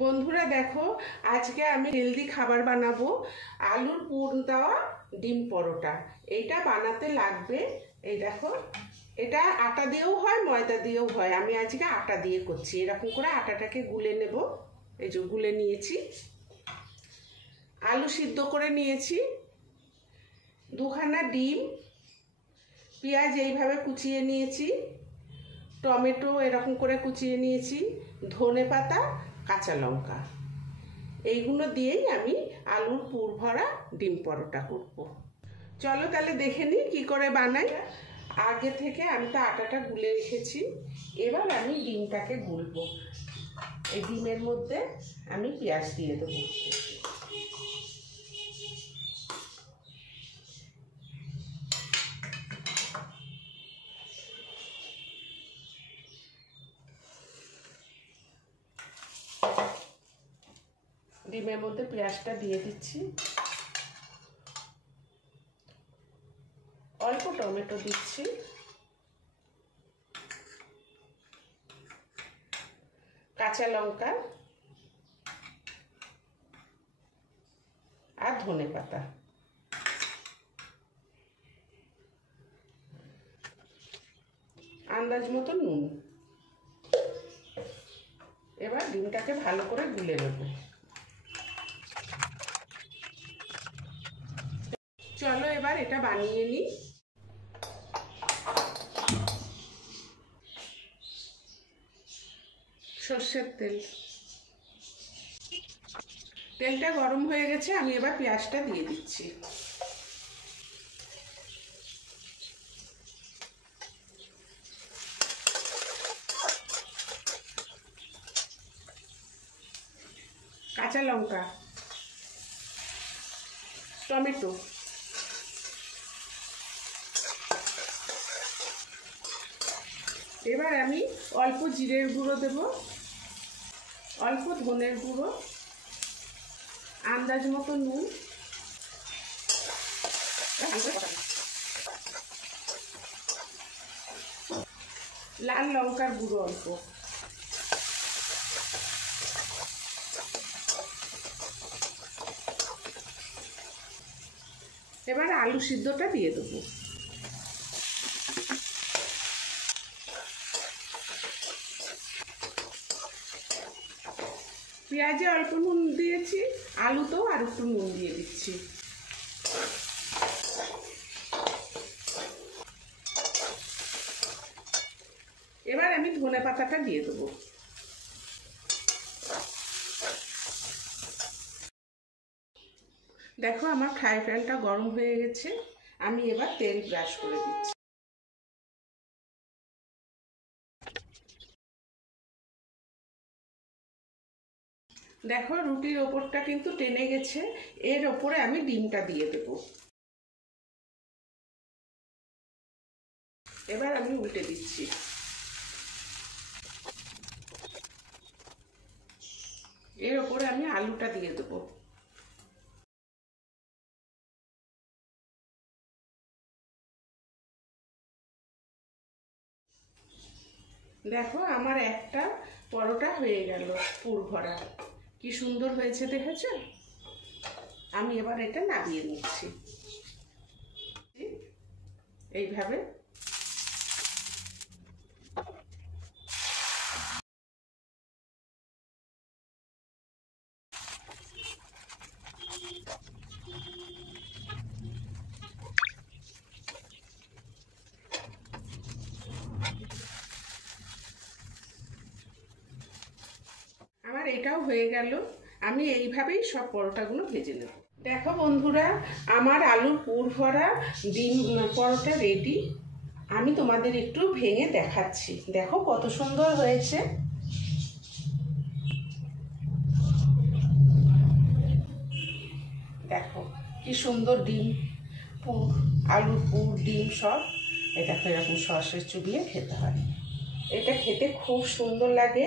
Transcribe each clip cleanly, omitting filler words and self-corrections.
বন্ধুরা দেখো, আজকে আমি হেলদি খাবার বানাবো। আলুর পুর দেওয়া ডিম পরোটা। এইটা বানাতে লাগবে, এই দেখো, এটা আটা দিয়েও হয় ময়দা দিয়েও হয়। আমি আজকে আটা দিয়ে করছি। এরকম করে আটাটাকে গুলে নেব। এই যে গুলে নিয়েছি। আলু সিদ্ধ করে নিয়েছি, দুখানা ডিম, পেঁয়াজ এইভাবে কুচিয়ে নিয়েছি, টমেটো এরকম করে কুচিয়ে নিয়েছি, ধনে পাতা, কাঁচা লঙ্কা। এইগুলো দিয়েই আমি আলুর পুর ভরা ডিম পরোটা করব। চলো তাহলে দেখে নিই কী করে বানাই। আগে থেকে আমি তো আটাটা গুলে রেখেছি, এবার আমি ডিমটাকে গুলবো। এই ডিমের মধ্যে আমি পেঁয়াজ দিয়ে দেবো। ডিমের মধ্যে পেঁয়াজটা দিয়ে দিচ্ছি, অল্প টমেটো দিচ্ছি, কাঁচা লঙ্কা আর ধনে পাতা। আন্দাজ মতো নুন। এবার ডিমটাকে ভালো করে গুলে নেব। চলো এবার এটা বানিয়ে নিই। সর্ষের তেল, তেলটা গরম হয়ে গেছে, আমি এবার পেঁয়াজটা দিয়ে দিচ্ছি। কাঁচা লঙ্কা, টমেটো, এবার আমি অল্প জিরের গুঁড়ো দেব, অল্প ধনের গুঁড়ো, আন্দাজ মতো নুন, লাল লঙ্কার গুঁড়ো অল্প। এবার আলু সিদ্ধটা দিয়ে দেবো। পেঁয়াজে অল্প নুন দিয়েছি, আলুতেও আর একটু নুন দিয়ে দিচ্ছি। এবার আমি ধনে পাতাটা দিয়ে দেবো। দেখো আমার ফ্রাই প্যানটা গরম হয়ে গেছে, আমি এবার তেল ব্রাশ করে দিচ্ছি। দেখো রুটির ওপরটা কিন্তু টেনে গেছে, এর ওপরে আমি ডিমটা দিয়ে দেব। এবার আমি উল্টে দিচ্ছি। এর ওপরে আমি আলুটা দিয়ে দেবো। দেখো আমার একটা পরোটা হয়ে গেল পুর ভরা। কি সুন্দর হয়েছে দেখেছো? আমি এবার এটা নামিয়ে নিচ্ছি এইভাবে। আমার এটাও হয়ে গেল। আমি এইভাবেই সব পরোটাগুলো ভেজে নেব। দেখো বন্ধুরা, আমার আলুর পুর ভরা ডিম পরোটা রেডি। আমি তোমাদের একটু ভেঙে দেখাচ্ছি। দেখো কত সুন্দর হয়েছে। দেখো কি সুন্দর ডিম পুর, আলুর পুর, ডিম সব। এটা এরকম সসে চুবিয়ে খেতে হয়। এটা খেতে খুব সুন্দর লাগে।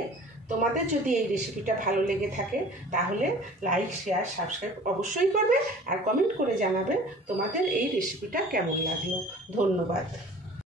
তোমাদের যদি এই রেসিপিটা ভালো লেগে থাকে তাহলে লাইক, শেয়ার, সাবস্ক্রাইব অবশ্যই করবে আর কমেন্ট করে জানাবে তোমাদের এই রেসিপিটা কেমন লাগলো। ধন্যবাদ।